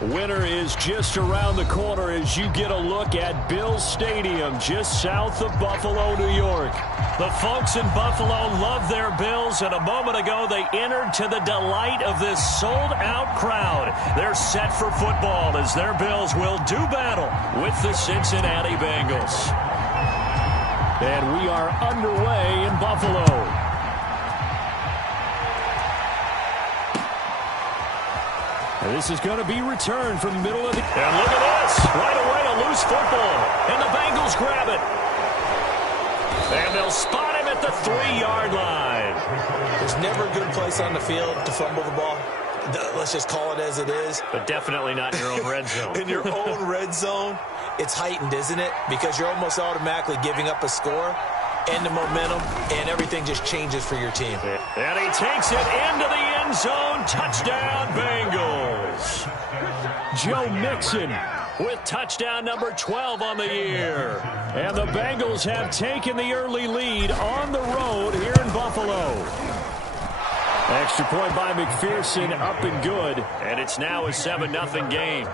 Winter is just around the corner as you get a look at Bills Stadium just south of Buffalo, New York. The folks in Buffalo love their Bills, and a moment ago they entered to the delight of this sold-out crowd. They're set for football as their Bills will do battle with the Cincinnati Bengals. And we are underway in Buffalo. And this is going to be returned from the middle of the... And look at this. Right away, a loose football. And the Bengals grab it. And they'll spot him at the 3-yard line. There's never a good place on the field to fumble the ball. Let's just call it as it is. But definitely not in your own red zone. In your own red zone, it's heightened, isn't it? Because you're almost automatically giving up a score and the momentum, and everything just changes for your team. And he takes it into the end zone. Touchdown, Bengals. Joe Mixon with touchdown number 12 on the year. And the Bengals have taken the early lead on the road here in Buffalo. Extra point by McPherson, up and good. And it's now a 7-0 game.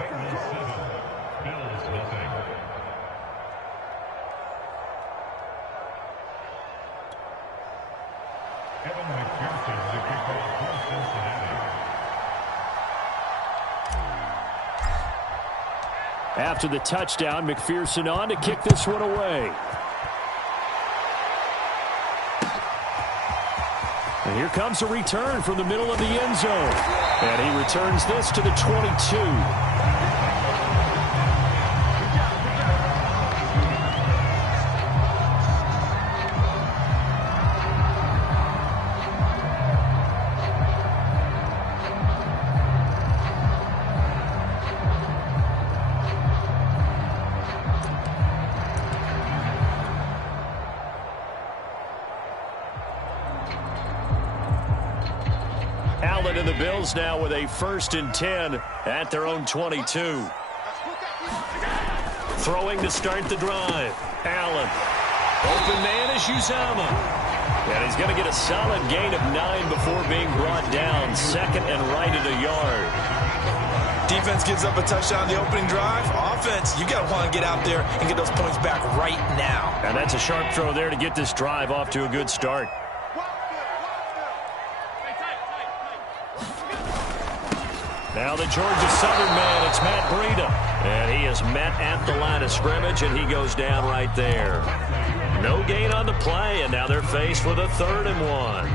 After the touchdown, McPherson on to kick this one away. And here comes a return from the middle of the end zone. And he returns this to the 22. Allen and the Bills now with a 1st and 10 at their own 22. Throwing to start the drive. Allen. Open man is Uzama. And he's going to get a solid gain of 9 before being brought down. 2nd and right at a yard. Defense gives up a touchdown the opening drive. Offense, you got to want to get out there and get those points back right now. And that's a sharp throw there to get this drive off to a good start. Now the Georgia Southern man, it's Matt Breida. And he is met at the line of scrimmage, and he goes down right there. No gain on the play, and now they're faced with a 3rd and 1.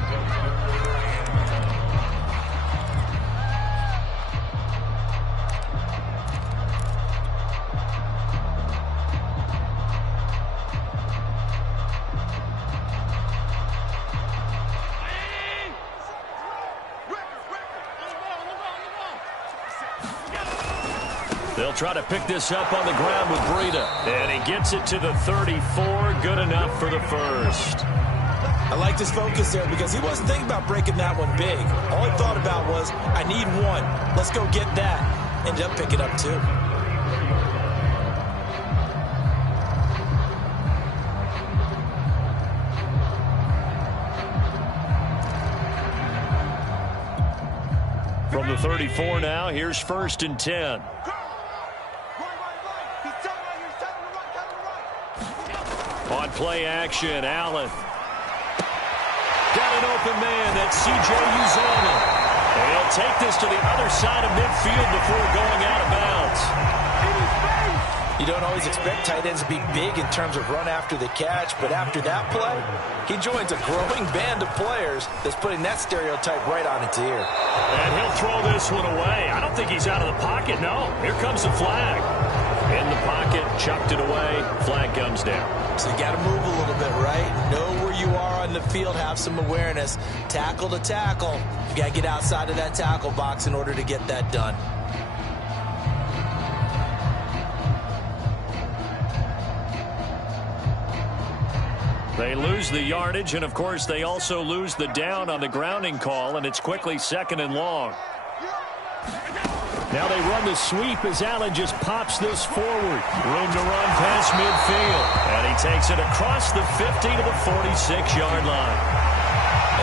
They'll try to pick this up on the ground with Breida. And he gets it to the 34. Good enough for the 1st. I like his focus there because he wasn't thinking about breaking that one big. All he thought about was, I need 1. Let's go get that. Ended up picking up 2. From the 34 now, here's 1st and 10. On play action, Allen. Got an open man, that's C.J. Uzama. And he'll take this to the other side of midfield before going out of bounds. You don't always expect tight ends to be big in terms of run after the catch, but after that play, he joins a growing band of players that's putting that stereotype right on its ear. And he'll throw this one away. I don't think he's out of the pocket, no. Here comes the flag. In the pocket, chucked it away, flag comes down. So you got to move a little bit, right? Know where you are on the field, have some awareness. Tackle to tackle. You got to get outside of that tackle box in order to get that done. They lose the yardage, and of course they also lose the down on the grounding call, and it's quickly 2nd and long. Now they run the sweep as Allen just pops this forward. Room to run past midfield. And he takes it across the 50 to the 46-yard line.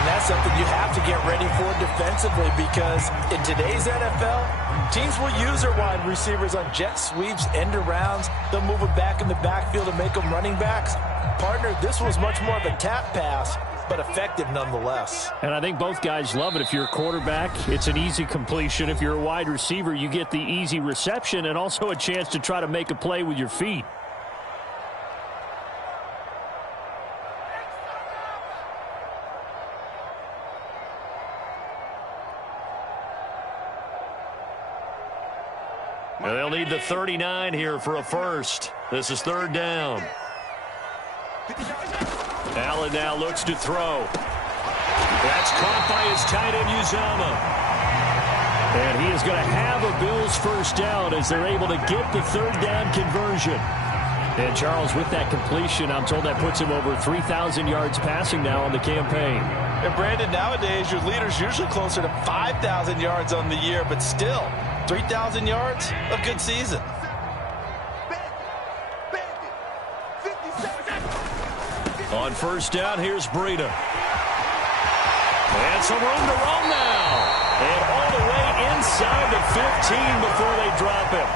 And that's something you have to get ready for defensively because in today's NFL, Teams will use their wide receivers on jet sweeps, end arounds. They'll move them back in the backfield and make them running backs. Partner, this was much more of a tap pass, but effective nonetheless. And I think both guys love it. If you're a quarterback, it's an easy completion. If you're a wide receiver, you get the easy reception and also a chance to try to make a play with your feet. They'll need the 39 here for a first. This is third down. Allen now looks to throw. That's caught by his tight end, Uzomah. And he is going to have a Bills first down as they're able to get the third down conversion. And Charles, with that completion, I'm told that puts him over 3,000 yards passing now on the campaign. And Brandon, nowadays your leader's usually closer to 5,000 yards on the year, but still, 3,000 yards, a good season. On first down, here's Breida. And some room to roam now. And all the way inside the 15 before they drop him.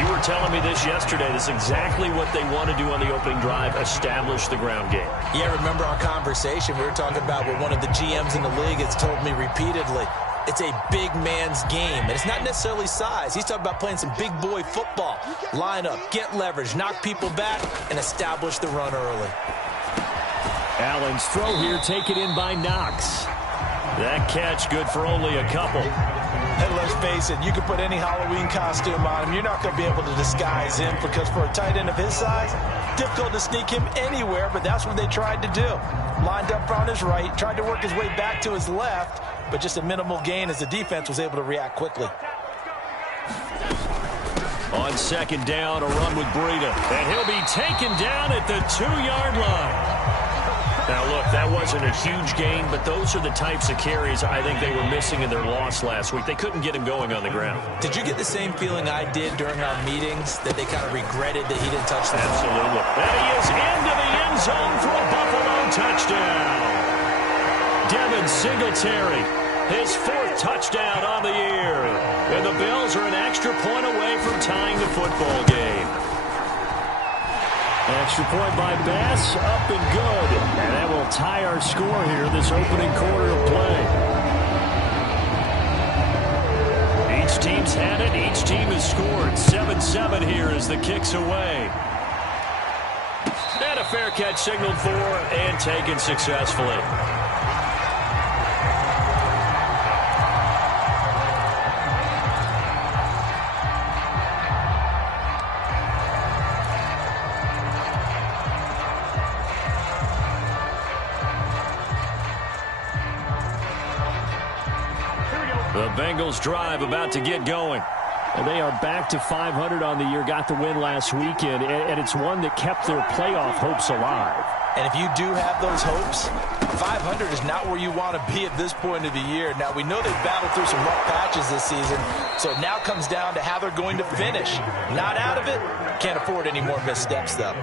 You were telling me this yesterday. This is exactly what they want to do on the opening drive, establish the ground game. Yeah, remember our conversation. We were talking about what one of the GMs in the league has told me repeatedly. It's a big man's game, and it's not necessarily size. He's talking about playing some big boy football. Line up, get leverage, knock people back, and establish the run early. Allen's throw here taken in by Knox. That catch good for only a couple. And let's face it, you can put any Halloween costume on him. You're not going to be able to disguise him because for a tight end of his size, difficult to sneak him anywhere, but that's what they tried to do. Lined up on his right, tried to work his way back to his left, but just a minimal gain as the defense was able to react quickly. On second down, a run with Breida. And he'll be taken down at the 2-yard line. Now, look, that wasn't a huge gain, but those are the types of carries I think they were missing in their loss last week. They couldn't get him going on the ground. Did you get the same feeling I did during our meetings, that they kind of regretted that he didn't touch the ball? Absolutely. And he is into the end zone for a Buffalo touchdown. Devin Singletary, his 4th touchdown on the year. And the Bills are an extra point away from tying the football game. Extra point by Bass, up and good. And that will tie our score here this opening quarter of play. Each team's had it. Each team has scored. 7-7 here as the kick's away. And a fair catch signaled for and taken successfully. The Bengals drive about to get going. And they are back to 500 on the year, got the win last weekend, and it's one that kept their playoff hopes alive. And if you do have those hopes, 500 is not where you want to be at this point of the year. Now, we know they've battled through some rough patches this season, so it now comes down to how they're going to finish. Not out of it, can't afford any more missteps, though.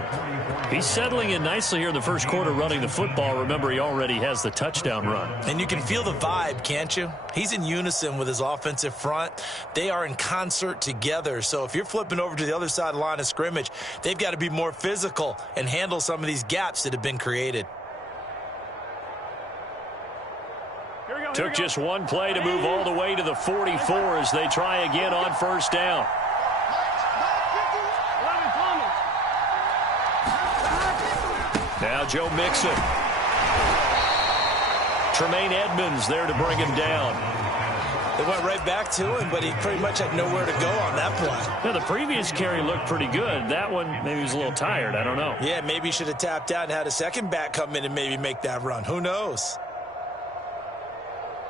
He's settling in nicely here in the first quarter running the football. Remember, he already has the touchdown run. And you can feel the vibe, can't you? He's in unison with his offensive front. They are in concert together. So if you're flipping over to the other side of the line of scrimmage, they've got to be more physical and handle some of these gaps that have been created. Took just one play to move all the way to the 44 as they try again on first down. Now Joe Mixon. Tremaine Edmonds there to bring him down. They went right back to him, but he pretty much had nowhere to go on that play. Yeah, the previous carry looked pretty good. That one, maybe he was a little tired. I don't know. Yeah, maybe he should have tapped out and had a second back come in and maybe make that run. Who knows?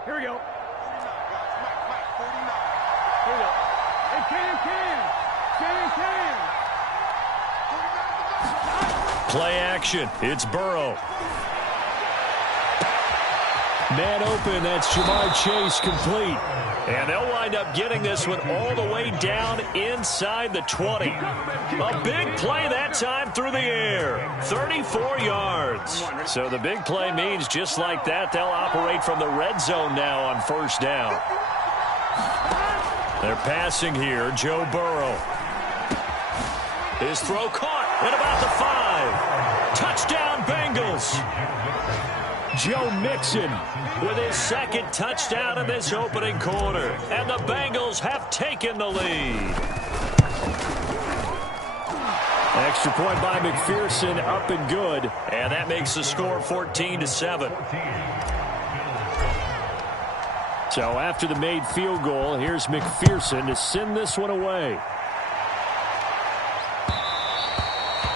Here we go. Here we go. Hey, Cam. Play action. It's Burrow. Man open. That's Jamar Chase complete. And they'll wind up getting this one all the way down inside the 20. A big play that time through the air. 34 yards. So the big play means just like that, they'll operate from the red zone now on first down. They're passing here. Joe Burrow. His throw caught at about the 5. Touchdown, Bengals. Joe Mixon with his second touchdown in this opening quarter. And the Bengals have taken the lead. Extra point by McPherson, up and good. And that makes the score 14-7. So after the made field goal, here's McPherson to send this one away.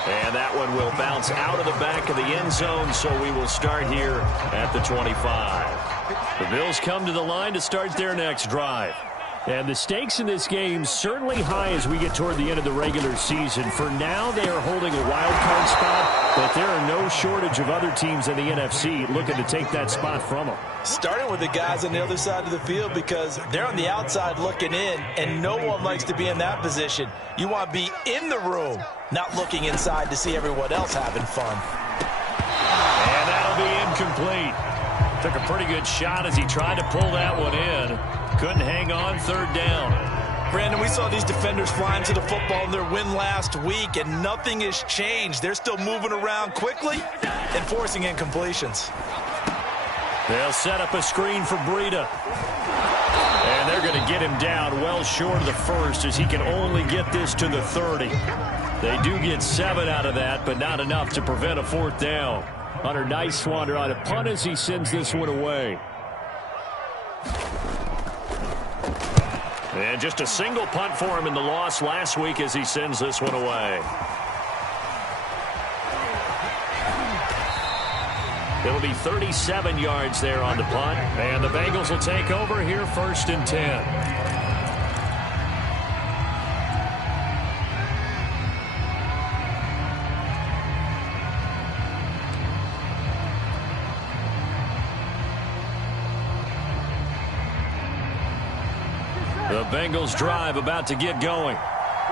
And that one will bounce out of the back of the end zone, so we will start here at the 25. The Bills come to the line to start their next drive. And the stakes in this game certainly high as we get toward the end of the regular season. For now, they are holding a wild card spot, but there are no shortage of other teams in the NFC looking to take that spot from them. Starting with the guys on the other side of the field because they're on the outside looking in, and no one likes to be in that position. You want to be in the room, not looking inside to see everyone else having fun. And that'll be incomplete. Took a pretty good shot as he tried to pull that one in. Couldn't hang on, third down. Brandon, we saw these defenders flying to the football in their win last week, and nothing has changed. They're still moving around quickly and forcing incompletions. They'll set up a screen for Breida. And they're going to get him down well short of the first as he can only get this to the 30. They do get 7 out of that, but not enough to prevent a fourth down. Hunter Nicewander on a punt as he sends this one away. And just a single punt for him in the loss last week as he sends this one away. It'll be 37 yards there on the punt. And the Bengals will take over here, 1st and 10. The Bengals drive about to get going.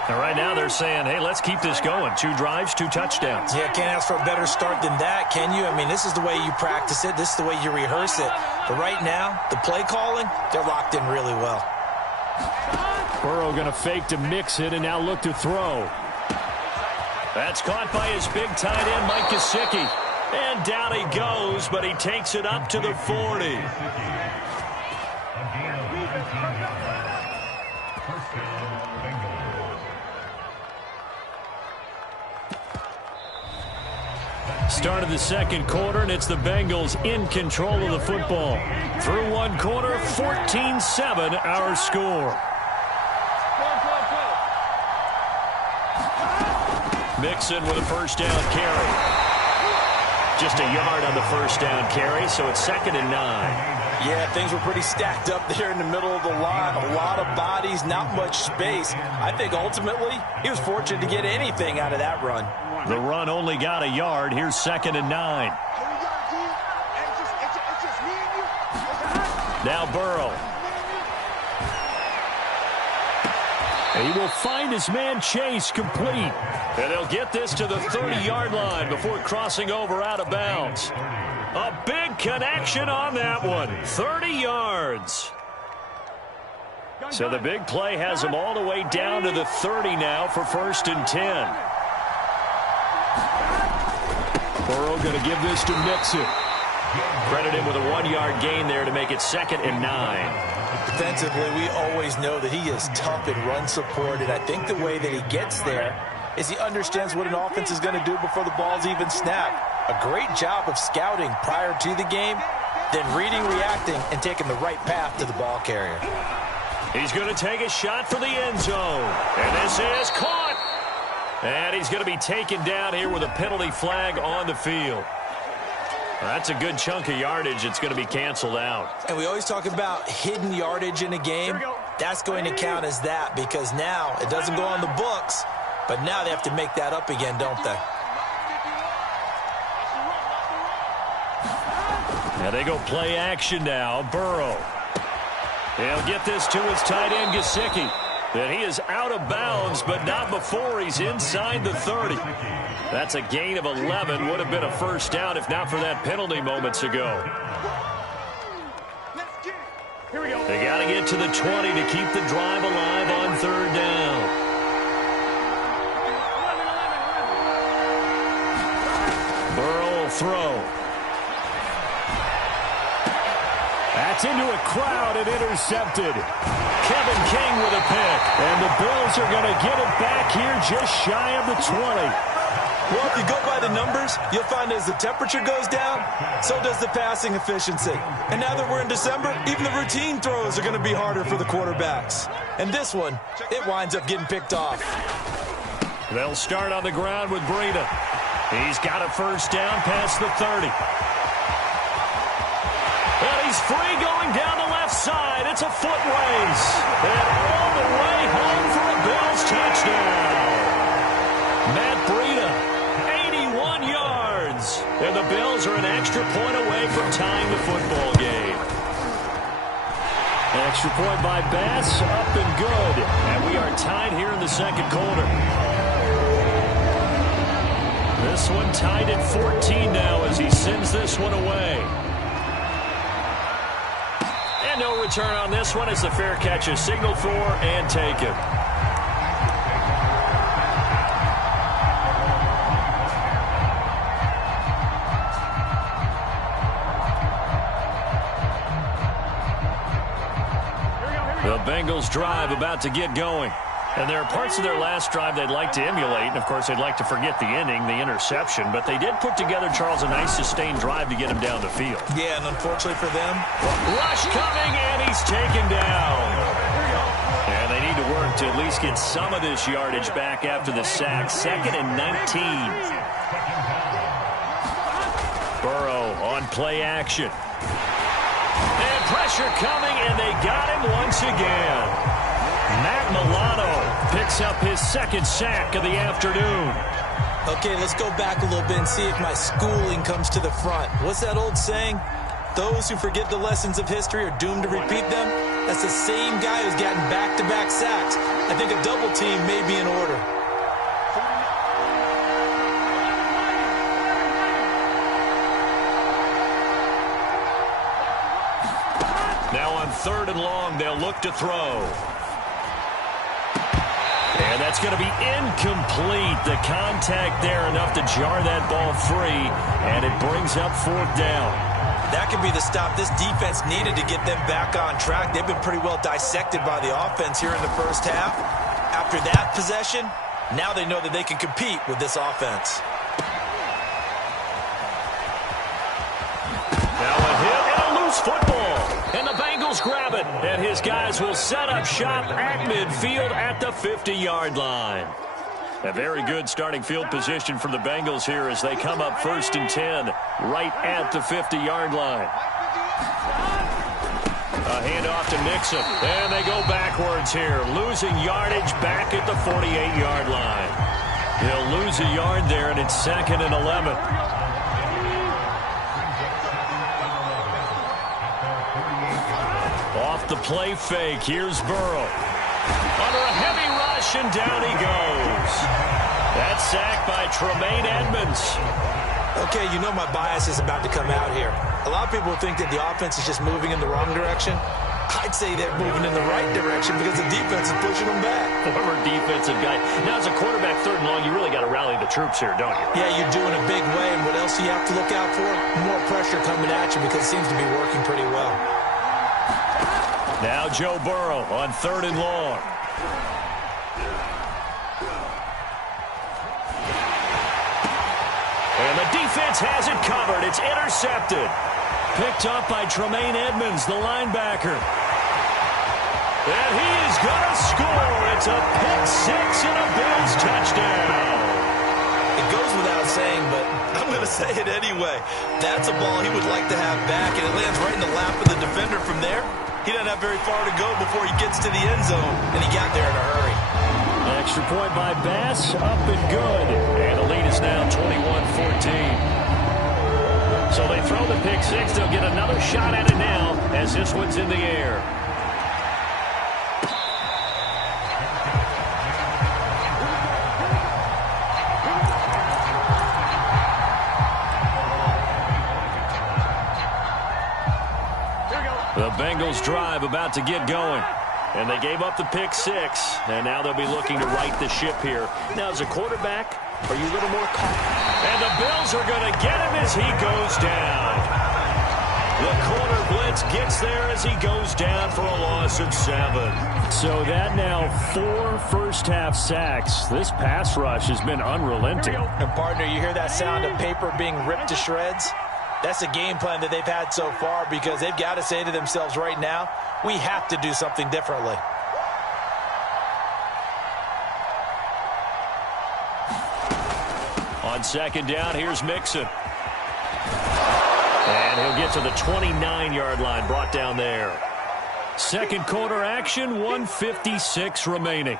And right now they're saying, hey, let's keep this going. 2 drives, 2 touchdowns. Yeah, can't ask for a better start than that, can you? I mean, this is the way you practice it. This is the way you rehearse it. But right now, the play calling, they're locked in really well. Burrow going to fake to mix it and now look to throw. That's caught by his big tight end, Mike Gesicki. And down he goes, but he takes it up to the 40. Start of the second quarter, and it's the Bengals in control of the football. Through one quarter, 14-7 our score. Mixon with a first down carry. Just a yard on the first down carry, so it's 2nd and 9. Yeah, things were pretty stacked up there in the middle of the line. A lot of bodies, not much space. I think ultimately he was fortunate to get anything out of that run. The run only got a yard. Here's 2nd and 9. Now Burrow. And he will find his man Chase complete. And they'll get this to the 30-yard line before crossing over out of bounds. A big connection on that one. 30 yards. So the big play has them all the way down to the 30 now for 1st and 10. Burrow going to give this to Mixon. Credit him with a 1-yard gain there to make it 2nd and 9. Defensively, we always know that he is tough in run support, and I think the way that he gets there is he understands what an offense is going to do before the ball's even snapped. A great job of scouting prior to the game, then reading, reacting, and taking the right path to the ball carrier. He's going to take a shot for the end zone. And this is caught. And he's going to be taken down here with a penalty flag on the field. That's a good chunk of yardage. It's going to be canceled out. And we always talk about hidden yardage in a game. That's going to count as that because now it doesn't go on the books, but now they have to make that up again, don't they? Now they go play action now. Burrow. He'll get this to his tight end, Gesicki. And he is out of bounds, but not before he's inside the 30. That's a gain of 11. Would have been a first down if not for that penalty moments ago. Here we go. They got to get to the 20 to keep the drive alive on third down. Burrow will throw. That's into a crowd and intercepted. Kevin King with a pick. And the Bills are going to get it back here just shy of the 20. Well, if you go by the numbers, you'll find as the temperature goes down, so does the passing efficiency. And now that we're in December, even the routine throws are going to be harder for the quarterbacks. And this one, it winds up getting picked off. They'll start on the ground with Breida. He's got a first down past the 30. And he's free going down the left side. It's a foot race. And all the way home for a Bills touchdown. Matt Breida, 81 yards. And the Bills are an extra point away from tying the football game. Extra point by Bass, up and good. And we are tied here in the second quarter. This one tied at 14 now as he sends this one away. And no return on this one as the fair catch is signaled for and taken. The Bengals drive about to get going. And there are parts of their last drive they'd like to emulate. And, of course, they'd like to forget the ending, the interception. But they did put together, Charles, a nice sustained drive to get him down the field. Yeah, and unfortunately for them, rush coming, and he's taken down. And they need to work to at least get some of this yardage back after the sack. 2nd and 19. Burrow on play action. And pressure coming, and they got him once again. Matt Milano picks up his 2nd sack of the afternoon. Okay, let's go back a little bit and see if my schooling comes to the front. What's that old saying? Those who forget the lessons of history are doomed to repeat them. That's the same guy who's gotten back-to-back sacks. I think a double team may be in order. Now on 3rd and long, they'll look to throw. And that's going to be incomplete. The contact there enough to jar that ball free, and it brings up 4th down. That could be the stop this defense needed to get them back on track. They've been pretty well dissected by the offense here in the first half. After that possession, now they know that they can compete with this offense. Now a hit and a loose football. And the Bengals grab it. And his guys will set up shop at midfield at the 50-yard line. A very good starting field position for the Bengals here as they come up 1st and 10 right at the 50-yard line. A handoff to Nixon. And they go backwards here, losing yardage back at the 48-yard line. He'll lose a yard there, and it's 2nd and 11. Off the play fake, here's Burrow. Under a heavy rush, and down he goes. That's sacked by Tremaine Edmonds. Okay, you know my bias is about to come out here. A lot of people think that the offense is just moving in the wrong direction. I'd say they're moving in the right direction because the defense is pushing them back. Former defensive guy. Now, as a quarterback 3rd and long, you really got to rally the troops here, don't you? Yeah, you do in a big way. And what else do you have to look out for? More pressure coming at you because it seems to be working pretty well. Now Joe Burrow on 3rd and long. And the defense has it covered. It's intercepted. Picked up by Tremaine Edmonds, the linebacker. And he is going to score. It's a pick 6 and a Bills touchdown. It goes without saying, but I'm going to say it anyway. That's a ball he would like to have back, and it lands right in the lap of the defender from there. He doesn't have very far to go before he gets to the end zone, and he got there in a hurry. Extra point by Bass, up and good. And the lead is now 21-14. So they throw the pick 6. They'll get another shot at it now as this one's in the air. The Bengals drive about to get going. And they gave up the pick six, and now they'll be looking to right the ship here. Now, as a quarterback, are you a little more confident? And the Bills are going to get him as he goes down. The corner blitz gets there as he goes down for a loss of 7. So that now 4 first-half sacks. This pass rush has been unrelenting. And, partner, you hear that sound of paper being ripped to shreds? That's the game plan that they've had so far because they've got to say to themselves right now, we have to do something differently. On second down, here's Mixon. And he'll get to the 29-yard line, brought down there. Second quarter action, 1:56 remaining.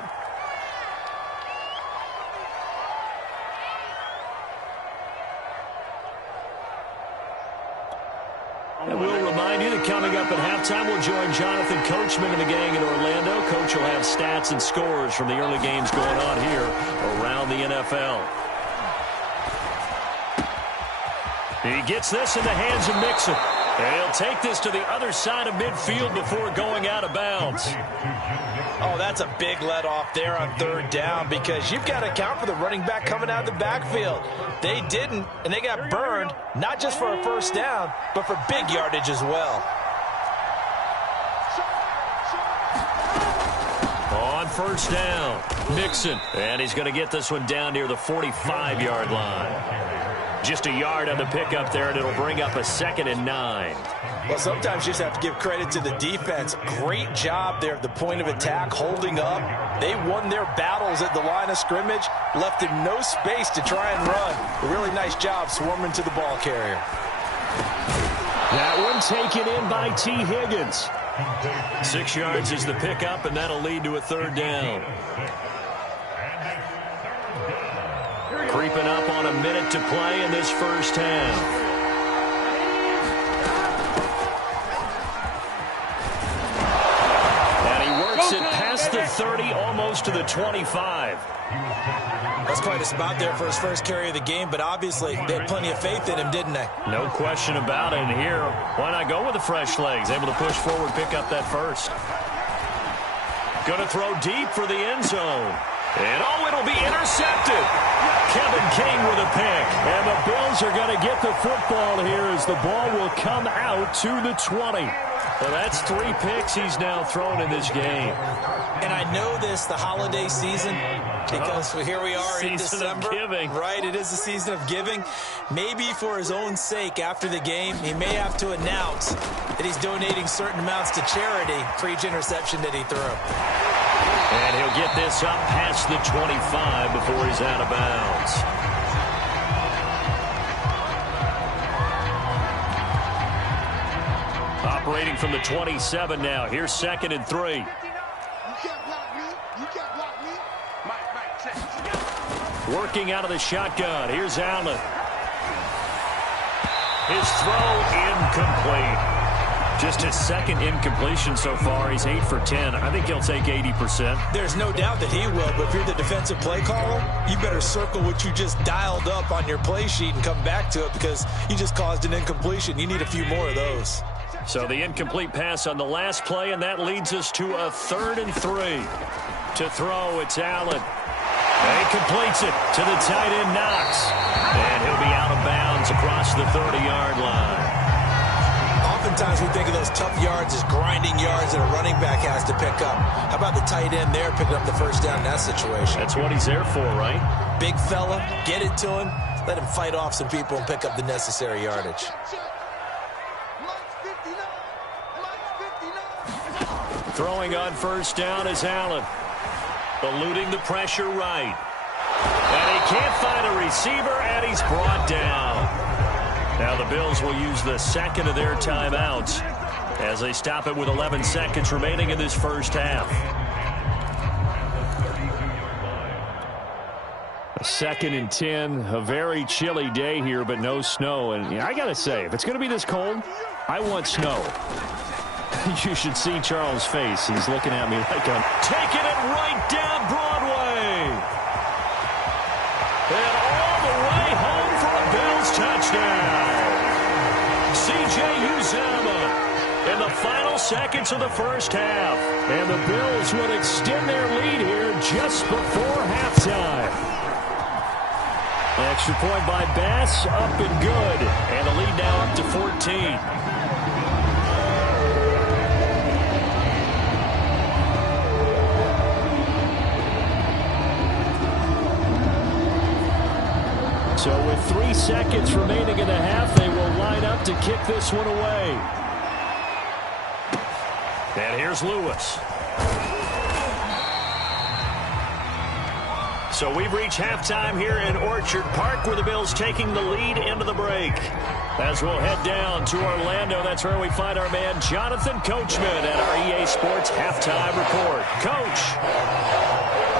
And we'll remind you that coming up at halftime, we'll join Jonathan Coachman and the gang in Orlando. Coach will have stats and scores from the early games going on here around the NFL. He gets this in the hands of Mixon. And he'll take this to the other side of midfield before going out of bounds. Oh, that's a big let off there on third down because you've got to account for the running back coming out of the backfield. They didn't, and they got burned, not just for a first down, but for big yardage as well. On first down, Mixon. And he's going to get this one down near the 45-yard line. Just a yard on the pickup there, and it'll bring up a 2nd and 9. Well, sometimes you just have to give credit to the defense. Great job there at the point of attack, holding up. They won their battles at the line of scrimmage, left him no space to try and run. A really nice job swarming to the ball carrier. That one taken in by T. Higgins. 6 yards is the pickup, and that'll lead to a 3rd down. Creeping up on a minute to play in this first half. And he works it past the 30, almost to the 25. That's quite a spot there for his first carry of the game, but obviously they had plenty of faith in him, didn't they? No question about it. And here, why not go with the fresh legs? Able to push forward, pick up that first. Going to throw deep for the end zone. And, oh, it'll be intercepted. Kevin King with a pick. And the Bills are going to get the football here as the ball will come out to the 20. Well, that's 3 picks he's now thrown in this game. And I know this, the holiday season, because here we are in December. Season of giving. Right, it is the season of giving. Maybe for his own sake after the game, he may have to announce that he's donating certain amounts to charity for each interception that he threw. And he'll get this up past the 25 before he's out of bounds. Operating from the 27 now. Here's 2nd and 3. You can't block me. You can't block me. Mike, check. Working out of the shotgun. Here's Allen. His throw incomplete. Just his 2nd incompletion so far. He's 8 for 10. I think he'll take 80%. There's no doubt that he will, but if you're the defensive play caller, you better circle what you just dialed up on your play sheet and come back to it because you just caused an incompletion. You need a few more of those. So the incomplete pass on the last play, and that leads us to a 3rd and 3. To throw, it's Allen. And he completes it to the tight end, Knox. And he'll be out of bounds across the 30-yard line. Oftentimes we think of those tough yards as grinding yards that a running back has to pick up. How about the tight end there picking up the first down in that situation? That's what he's there for, right? Big fella, get it to him, let him fight off some people and pick up the necessary yardage. Throwing on first down is Allen. Eluding the pressure right. And he can't find a receiver, and he's brought down. Now the Bills will use the 2nd of their timeouts as they stop it with 11 seconds remaining in this first half. A 2nd and 10, a very chilly day here, but no snow. And I got to say, if it's going to be this cold, I want snow. You should see Charles' face. He's looking at me like I'm taking it right down Broadway. And all the way home for a Bills touchdown. C.J. Uzomah in the final seconds of the first half. And the Bills would extend their lead here just before halftime. Extra point by Bass, up and good. And the lead now up to 14. So with 3 seconds remaining in the half, they will line up to kick this one away. And here's Lewis. So we've reached halftime here in Orchard Park, where the Bills taking the lead into the break. As we'll head down to Orlando, that's where we find our man Jonathan Coachman at our EA Sports Halftime Report. Coach.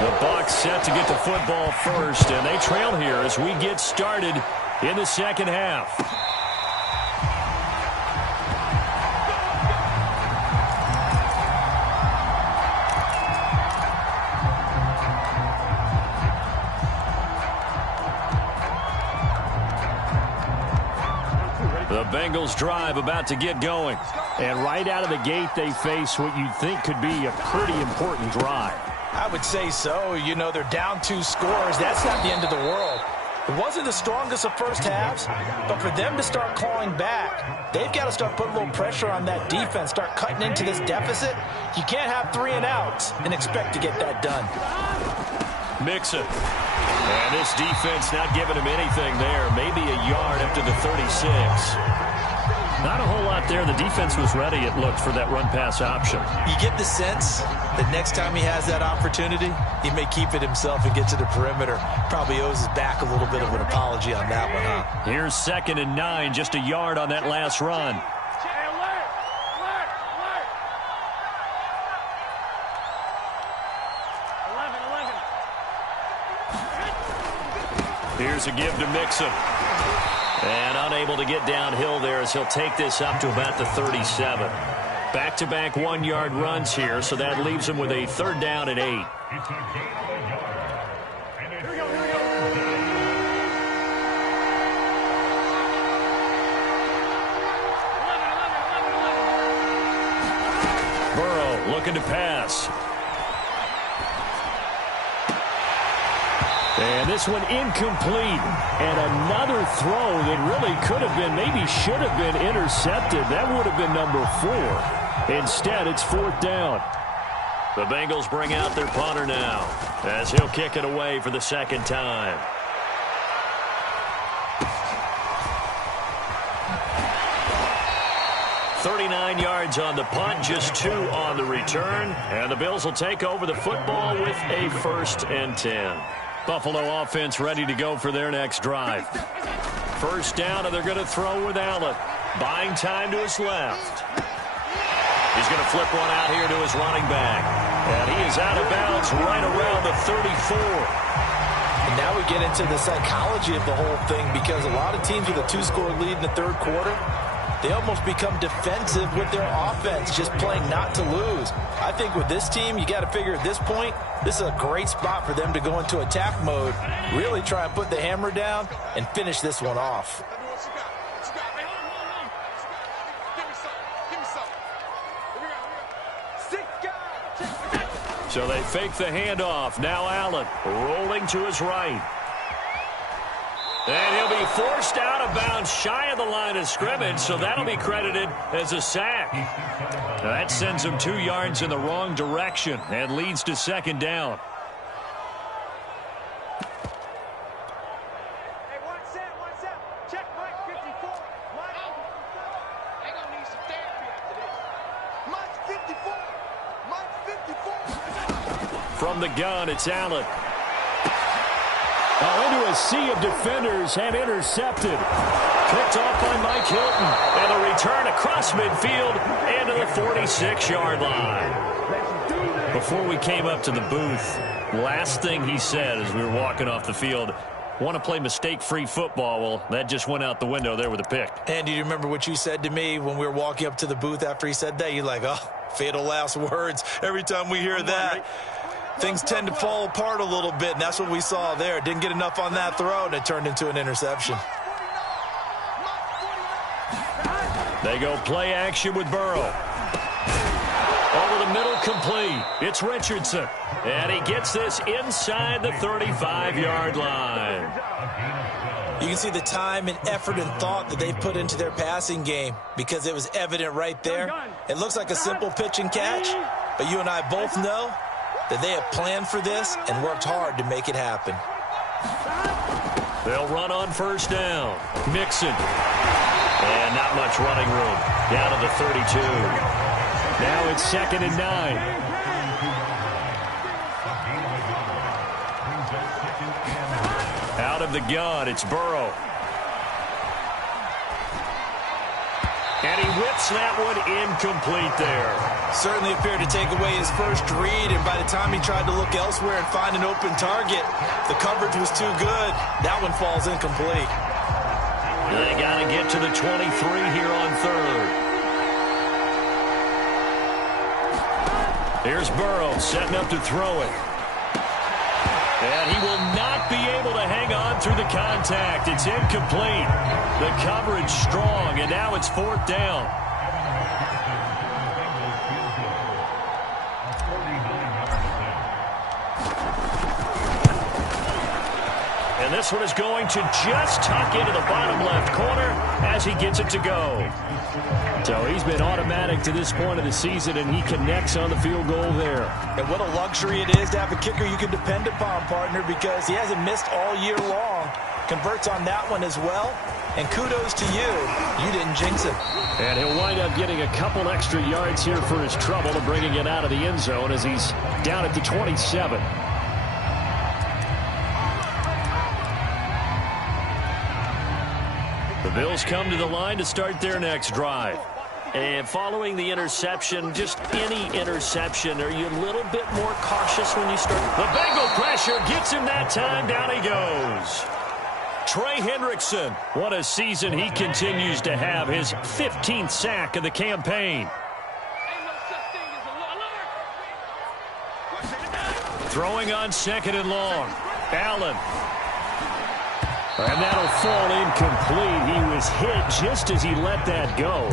The Bucs set to get the football first, and they trail here as we get started in the second half. The Bengals drive about to get going. And right out of the gate, they face what you'd think could be a pretty important drive. I would say so. You know, they're down 2 scores. That's not the end of the world. It wasn't the strongest of first halves, but for them to start clawing back, they've got to start putting a little pressure on that defense, start cutting into this deficit. You can't have 3 and outs and expect to get that done. Mixon. And this defense not giving him anything there. Maybe a yard up to the 36. Not a whole lot there. The defense was ready, it looked, for that run-pass option. You get the sense that next time he has that opportunity, he may keep it himself and get to the perimeter. Probably owes his back a little bit of an apology on that one, huh? Here's 2nd and 9, just a yard on that last run. Here's a give to Mixon. And unable to get downhill there as he'll take this up to about the 37. Back-to-back 1-yard runs here, so that leaves him with a 3rd down and 8. Burrow looking to pass. And this one incomplete. And another throw that really could have been, maybe should have been intercepted. That would have been number 4. Instead, it's 4th down. The Bengals bring out their punter now as he'll kick it away for the 2nd time. .39 yards on the punt, just 2 on the return. And the Bills will take over the football with a 1st and 10. Buffalo offense ready to go for their next drive. 1st down, and they're going to throw with Allen. Buying time to his left. He's going to flip one out here to his running back. And he is out of bounds right around the 34. And now we get into the psychology of the whole thing, because a lot of teams with a 2-score lead in the 3rd quarter, they almost become defensive with their offense, just playing not to lose. I think with this team, you got to figure at this point, this is a great spot for them to go into attack mode, really try and put the hammer down and finish this one off. So they fake the handoff. Now Allen rolling to his right. And he'll be forced out of bounds shy of the line of scrimmage, so that'll be credited as a sack. Now that sends him 2 yards in the wrong direction and leads to 2nd down. Hey, what's that? Check Mike 54. Mike 54. They're going to need some therapy after this. Mike 54. Mike 54. From the gun, it's Allen. Into a sea of defenders and intercepted. Picked off by Mike Hilton. And a return across midfield into the 46-yard line. Before we came up to the booth, last thing he said as we were walking off the field, want to play mistake-free football. Well, that just went out the window there with a pick. And do you remember what you said to me when we were walking up to the booth after he said that? You're like, oh, fatal last words. Every time we hear that, things tend to fall apart a little bit, and that's what we saw there. Didn't get enough on that throw, and it turned into an interception. They go play action with Burrow. Over the middle, complete. It's Richardson. And he gets this inside the 35-yard line. You can see the time and effort and thought that they put into their passing game because it was evident right there. It looks like a simple pitch and catch, but you and I both know that they have planned for this and worked hard to make it happen. They'll run on first down. Mixon. And not much running room. Down to the 32. Now it's 2nd and 9. Out of the gun, it's Burrow. And he whips that one incomplete there. Certainly appeared to take away his first read, and by the time he tried to look elsewhere and find an open target, the coverage was too good. That one falls incomplete. They got to get to the 23 here on 3rd. Here's Burrow setting up to throw it. And he will not be able to hang on through the contact. It's incomplete. The coverage strong, and now it's 4th down. And this one is going to just tuck into the bottom left corner as he gets it to go. So he's been automatic to this point of the season, and he connects on the field goal there. And what a luxury it is to have a kicker you can depend upon, partner, because he hasn't missed all year long. Converts on that one as well. And kudos to you. You didn't jinx it. And he'll wind up getting a couple extra yards here for his trouble and bringing it out of the end zone as he's down at the 27. The Bills come to the line to start their next drive. And following the interception, just any interception, are you a little bit more cautious when you start? The Bengal pressure gets him that time. Down he goes. Trey Hendrickson, what a season he continues to have. His 15th sack of the campaign. Throwing on 2nd and long. Allen. And that'll fall incomplete. He was hit just as he let that go.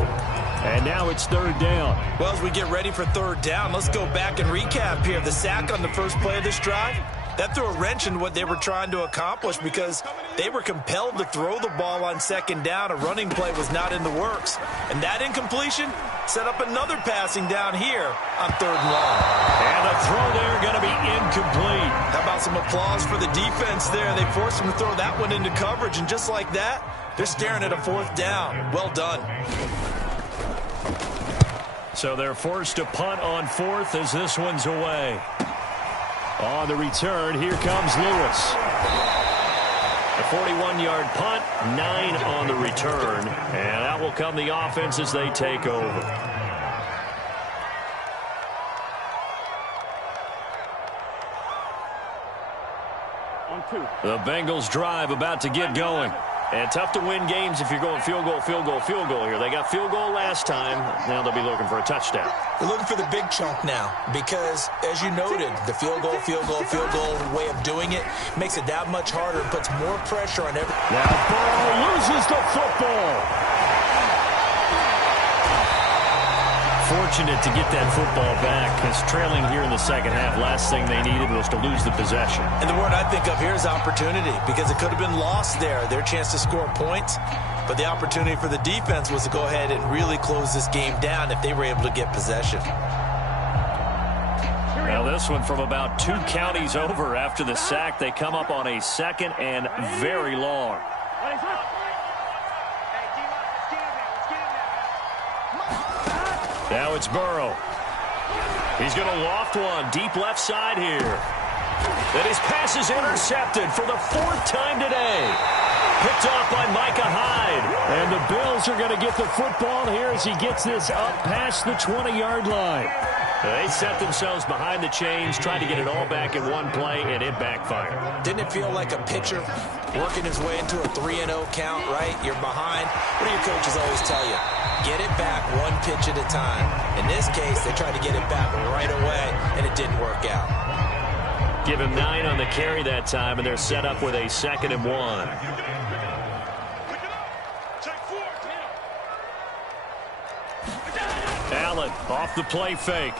And now it's 3rd down. Well, as we get ready for 3rd down, let's go back and recap here. The sack on the first play of this drive, that threw a wrench in what they were trying to accomplish because they were compelled to throw the ball on 2nd down. A running play was not in the works. And that incompletion set up another passing down here on 3rd and long. And the throw there going to be incomplete. How about some applause for the defense there? They forced him to throw that one into coverage, and just like that, they're staring at a 4th down. Well done. So they're forced to punt on 4th as this one's away. On the return, here comes Lewis. A 41-yard punt, 9 on the return. And out will come the offense as they take over. The Bengals drive about to get going. And tough to win games if you're going field goal, field goal, field goal here. They got field goal last time. Now they'll be looking for a touchdown. They're looking for the big chunk now because, as you noted, the field goal way of doing it makes it that much harder and puts more pressure on every. Now Burrow loses the football. Fortunate to get that football back because trailing here in the second half, last thing they needed was to lose the possession. And the word I think of here is opportunity because it could have been lost there, their chance to score points. But the opportunity for the defense was to go ahead and really close this game down if they were able to get possession. Now this one from about 2 counties over after the sack. They come up on a 2nd and very long. Now it's Burrow. He's going to loft one deep left side here. And his pass is intercepted for the 4th time today. Picked off by Micah Hyde. And the Bills are going to get the football here as he gets this up past the 20-yard line. They set themselves behind the chains, tried to get it all back in one play, and it backfired. Didn't it feel like a pitcher working his way into a 3-0 count, right? You're behind. What do your coaches always tell you? Get it back one pitch at a time. In this case, they tried to get it back right away, and it didn't work out. Give him 9 on the carry that time, and they're set up with a 2nd and 1. Allen off the play fake.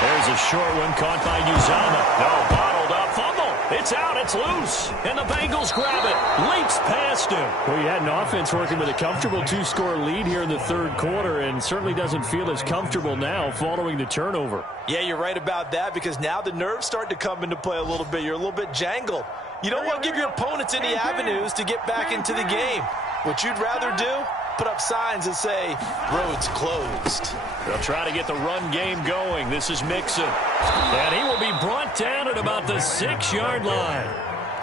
There's a short one caught by Uzama. No, bottled up. Fumble. It's out. It's loose. And the Bengals grab it. Leaps past him. Well, you had an offense working with a comfortable 2-score lead here in the third quarter and certainly doesn't feel as comfortable now following the turnover. Yeah, you're right about that because now the nerves start to come into play a little bit. You're a little bit jangled. You don't want to give your opponents any avenues to get back into the game. What you'd rather do, put up signs that say, roads closed. They'll try to get the run game going. This is Mixon. And he will be brought down at about the 6-yard line.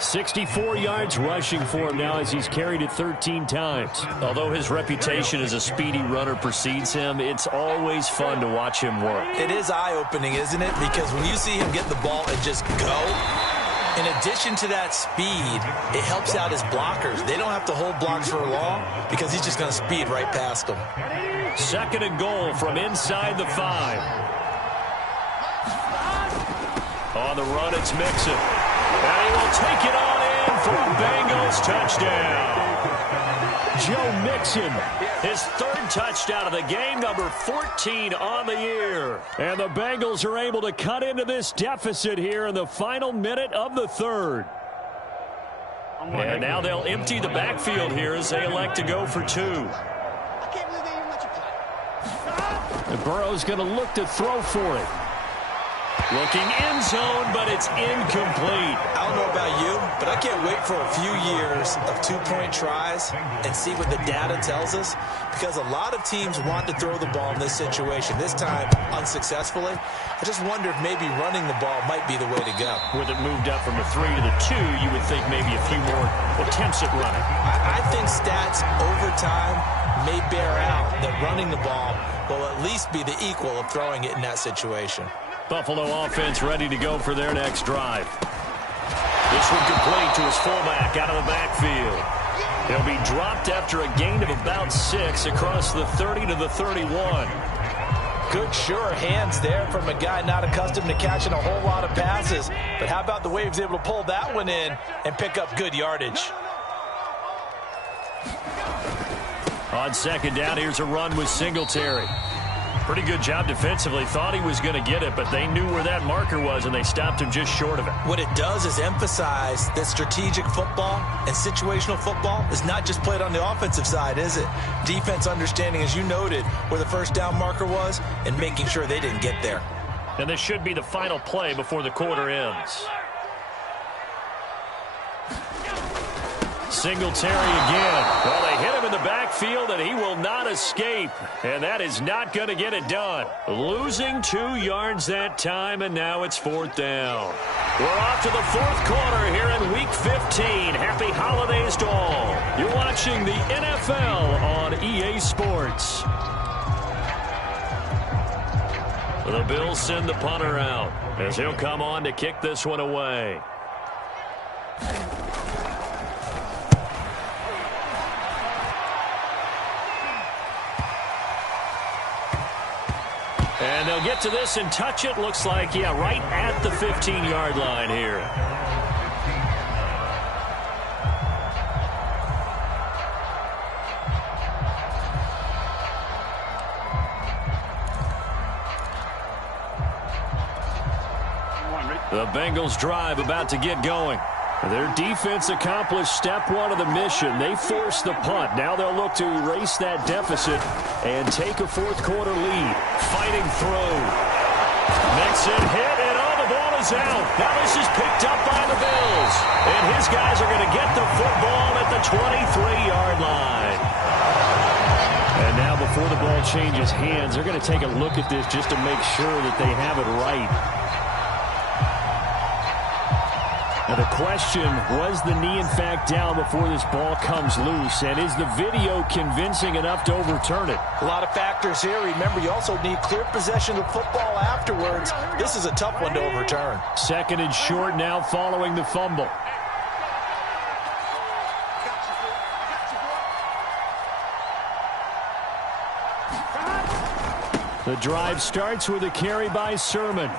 64 yards rushing for him now as he's carried it 13 times. Although his reputation as a speedy runner precedes him, it's always fun to watch him work. It is eye-opening, isn't it? Because when you see him get the ball and just go, in addition to that speed, it helps out his blockers. They don't have to hold blocks for long because he's just going to speed right past them. 2nd and goal from inside the 5. On the run, it's Mixon. And he will take it on in for a Bengals touchdown. Joe Mixon, his 3rd touchdown of the game, number 14 on the year. And the Bengals are able to cut into this deficit here in the final minute of the 3rd. And now they'll empty the backfield here as they elect to go for 2. And Burrow's going to look to throw for it. Looking end zone, but it's incomplete. I don't know about you, but I can't wait for a few years of 2-point tries and see what the data tells us, because a lot of teams want to throw the ball in this situation, this time unsuccessfully. I just wonder if maybe running the ball might be the way to go. With it moved up from the 3 to the 2, you would think maybe a few more attempts at running. I think stats over time may bear out that running the ball will at least be the equal of throwing it in that situation. Buffalo offense ready to go for their next drive. This one complete to his fullback out of the backfield. He'll be dropped after a gain of about 6 across the 30 to the 31. Good, sure hands there from a guy not accustomed to catching a whole lot of passes. But how about the way he was able to pull that one in and pick up good yardage? On 2nd down, here's a run with Singletary. Pretty good job defensively. Thought he was going to get it, but they knew where that marker was, and they stopped him just short of it. What it does is emphasize that strategic football and situational football is not just played on the offensive side, is it? Defense understanding, as you noted, where the 1st down marker was and making sure they didn't get there. And this should be the final play before the quarter ends. Singletary again. Well, they hit him in the backfield, and he will not escape. And that is not going to get it done. Losing 2 yards that time, and now it's 4th down. We're off to the 4th quarter here in Week 15. Happy holidays to all. You're watching the NFL on EA Sports. The Bills send the punter out as he'll come on to kick this one away. And they'll get to this and touch it. Looks like, yeah, right at the 15-yard line here. The Bengals drive about to get going. Their defense accomplished step 1 of the mission. They forced the punt. Now they'll look to erase that deficit and take a 4th quarter lead. Fighting through. Mixon hit, and the ball is out. Now this is picked up by the Bills. And his guys are going to get the football at the 23-yard line. And now before the ball changes hands, they're going to take a look at this just to make sure that they have it right. Now the question, was the knee in fact down before this ball comes loose? And is the video convincing enough to overturn it? A lot of factors here. Remember, you also need clear possession of football afterwards. This is a tough one to overturn. 2nd and short now following the fumble. The drive starts with a carry by Sermon.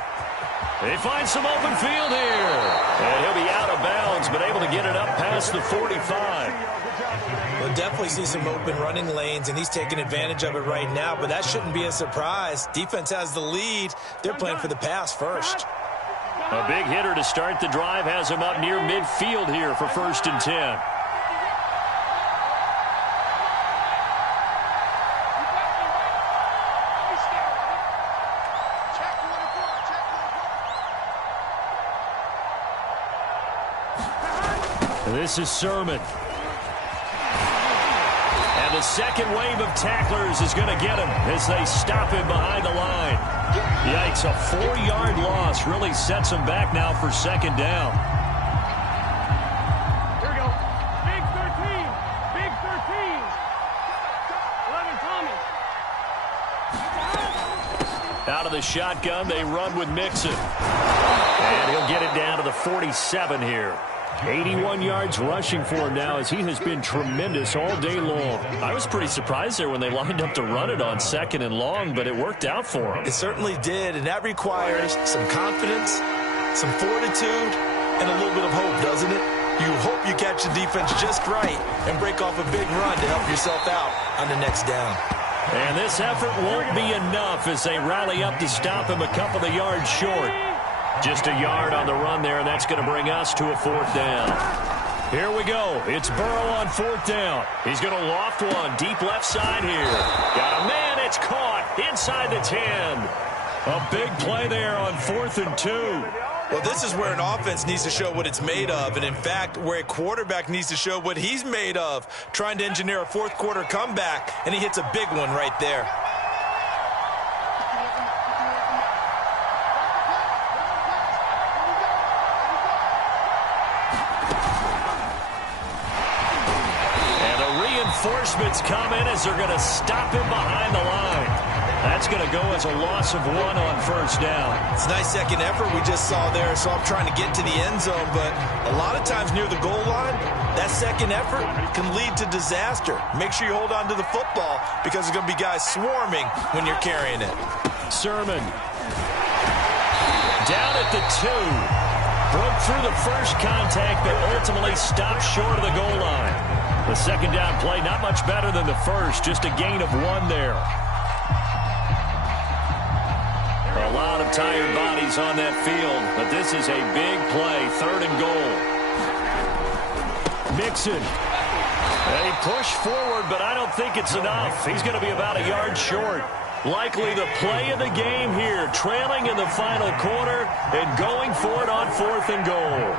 They find some open field here. And he'll be out of bounds, but able to get it up past the 45. We'll definitely see some open running lanes, and he's taking advantage of it right now, but that shouldn't be a surprise. Defense has the lead. They're playing for the pass first. A big hitter to start the drive has him up near midfield here for 1st and 10. This is Sermon. And the second wave of tacklers is going to get him as they stop him behind the line. Yikes, a 4-yard loss really sets him back now for 2nd down. Here we go. Big 13. Big 13. 11 Tommy. Out of the shotgun, they run with Mixon. And he'll get it down to the 47 here. 81 yards rushing for him now as he has been tremendous all day long. I was pretty surprised there when they lined up to run it on 2nd and long, but it worked out for him. It certainly did, and that requires some confidence, some fortitude, and a little bit of hope, doesn't it? You hope you catch the defense just right and break off a big run to help yourself out on the next down. And this effort won't be enough as they rally up to stop him a couple of yards short. Just a yard on the run there, and that's going to bring us to a 4th down. Here we go. It's Burrow on 4th down. He's going to loft one deep left side here. Got a man. It's caught inside the 10. A big play there on 4th and 2. Well, this is where an offense needs to show what it's made of, and in fact, where a quarterback needs to show what he's made of, trying to engineer a 4th quarter comeback, and he hits a big one right there. Reinforcements come in as they're going to stop him behind the line. That's going to go as a loss of 1 on 1st down. It's a nice second effort we just saw there, so I'm trying to get to the end zone, but a lot of times near the goal line, that second effort can lead to disaster. Make sure you hold on to the football because there's going to be guys swarming when you're carrying it. Sermon. Down at the 2. Broke through the first contact, but ultimately stopped short of the goal line. The 2nd down play, not much better than the first, just a gain of 1 there. A lot of tired bodies on that field, but this is a big play, 3rd and goal. Mixon. They push forward, but I don't think it's enough. He's going to be about a yard short. Likely the play of the game here, trailing in the final quarter and going for it on 4th and goal.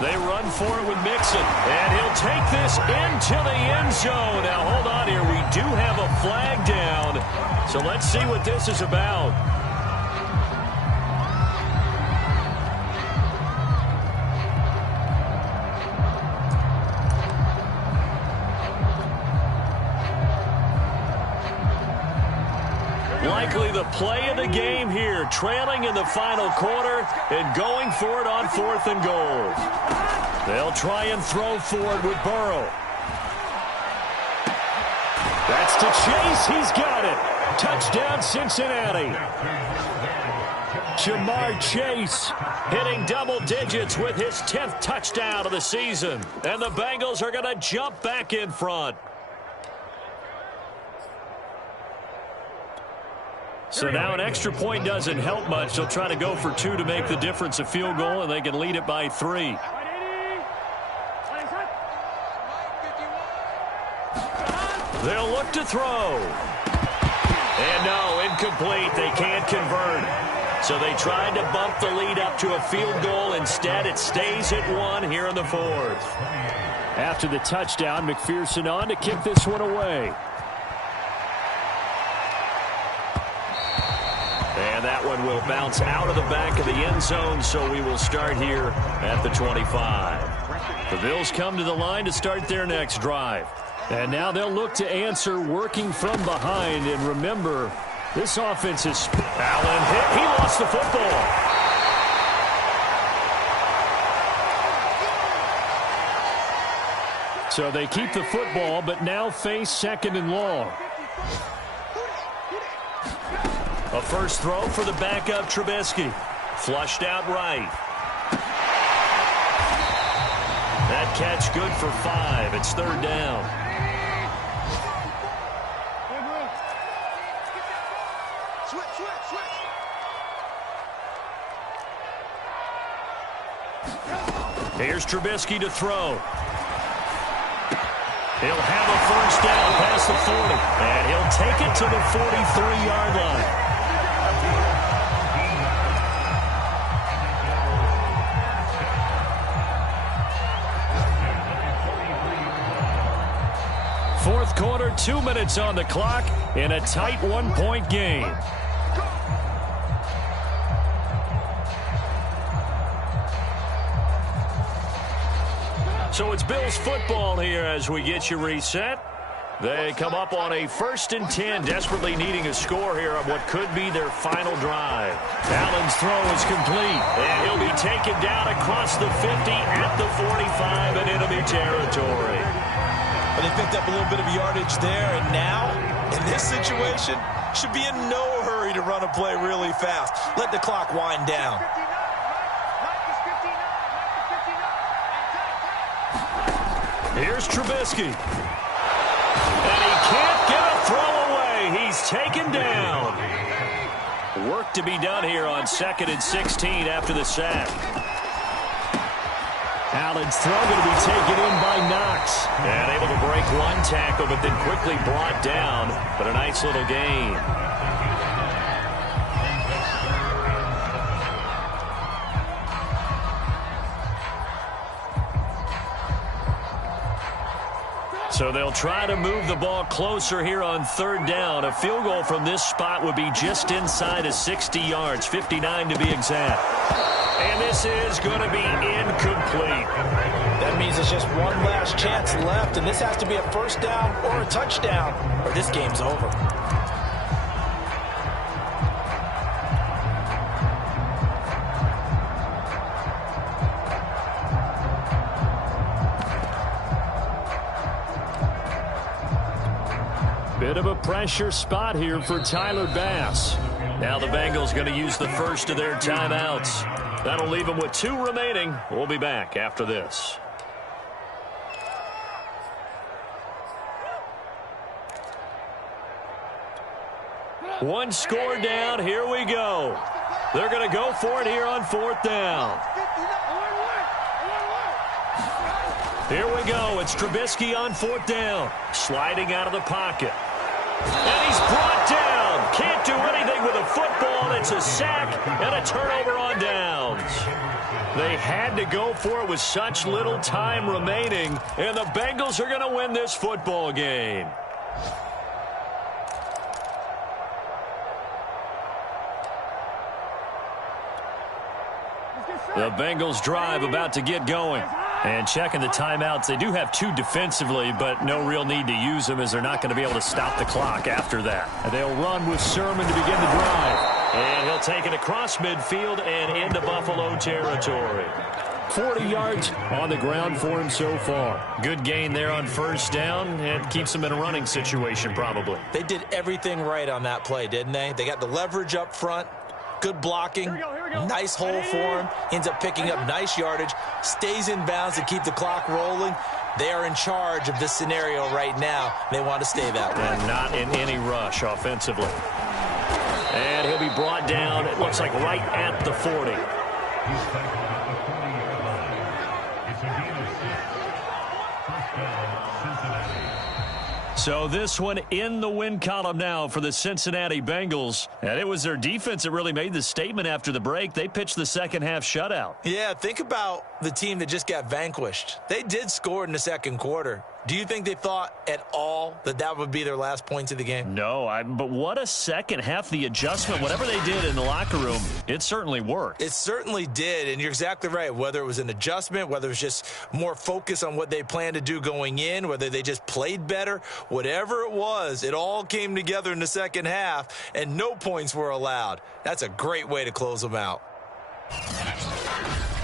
They run for it with Mixon, and he'll take this into the end zone. Now, hold on here. We do have a flag down, so let's see what this is about. Likely the play of the game here, trailing in the final quarter and going for it on 4th and goal. They'll try and throw for it with Burrow. That's to Chase. He's got it. Touchdown, Cincinnati. Jamar Chase hitting double digits with his 10th touchdown of the season. And the Bengals are going to jump back in front. So now an extra point doesn't help much. They'll try to go for 2 to make the difference a field goal, and they can lead it by 3. They'll look to throw. And no, incomplete. They can't convert. So they tried to bump the lead up to a field goal. Instead, it stays at 1 here in the 4th. After the touchdown, McPherson on to kick this one away. And that one will bounce out of the back of the end zone, so we will start here at the 25. The Bills come to the line to start their next drive. And now they'll look to answer working from behind. And remember, this offense is... Allen hit. He lost the football. So they keep the football, but now face 2nd and long. A first throw for the backup Trubisky. Flushed out right. That catch good for 5. It's third down. Here's Trubisky to throw. He'll have a first down past the 40. And he'll take it to the 43-yard line. Fourth quarter, 2 minutes on the clock in a tight one-point game. So it's Bills football here as we get you reset. They come up on a 1st and 10, desperately needing a score here on what could be their final drive. Allen's throw is complete, and he'll be taken down across the 50 at the 45 in enemy territory. But they picked up a little bit of yardage there, and now, in this situation, should be in no hurry to run a play really fast. Let the clock wind down. Here's Trubisky. And he can't get a throw away. He's taken down. Work to be done here on 2nd and 16 after the sack. Allen's throw going to be taken in by Knox. And able to break one tackle, but then quickly brought down. But a nice little gain. So they'll try to move the ball closer here on 3rd down. A field goal from this spot would be just inside of 60 yards, 59 to be exact. And this is going to be incomplete. That means it's just one last chance left, and this has to be a first down or a touchdown, or this game's over. Bit of a pressure spot here for Tyler Bass. Now the Bengals going to use the first of their timeouts. That'll leave them with 2 remaining. We'll be back after this. One score down. Here we go. They're going to go for it here on 4th down. Here we go. It's Trubisky on 4th down. Sliding out of the pocket. And he's brought down. Can't do anything with a football. It's a sack and a turnover on downs. They had to go for it with such little time remaining. And the Bengals are going to win this football game. The Bengals drive about to get going. And checking the timeouts, they do have 2 defensively, but no real need to use them as they're not going to be able to stop the clock after that. And they'll run with Sermon to begin the drive. And he'll take it across midfield and into Buffalo territory. 40 yards on the ground for him so far. Good gain there on 1st down, and keeps him in a running situation probably. They did everything right on that play, didn't they? They got the leverage up front. Good blocking, nice hole for him, ends up picking up nice yardage, stays in bounds to keep the clock rolling. They are in charge of this scenario right now. They want to stay that way. And not in any rush offensively. And he'll be brought down, it looks like right at the 40. So this one in the win column now for the Cincinnati Bengals. And it was their defense that really made the statement after the break. They pitched the second half shutout. Yeah, think about the team that just got vanquished. They did score in the second quarter. Do you think they thought at all that that would be their last points of the game? No, but what a second half. The adjustment, whatever they did in the locker room, it certainly worked. It certainly did, and you're exactly right. Whether it was an adjustment, whether it was just more focus on what they planned to do going in, whether they just played better, whatever it was, it all came together in the second half, and no points were allowed. That's a great way to close them out.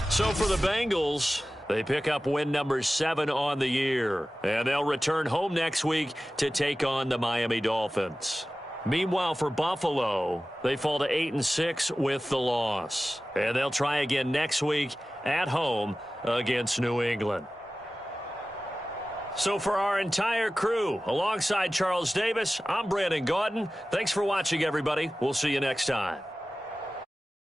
So for the Bengals, they pick up win number 7 on the year, and they'll return home next week to take on the Miami Dolphins. Meanwhile, for Buffalo, they fall to 8-6 with the loss. And they'll try again next week at home against New England. So for our entire crew, alongside Charles Davis, I'm Brandon Gaudin. Thanks for watching, everybody. We'll see you next time.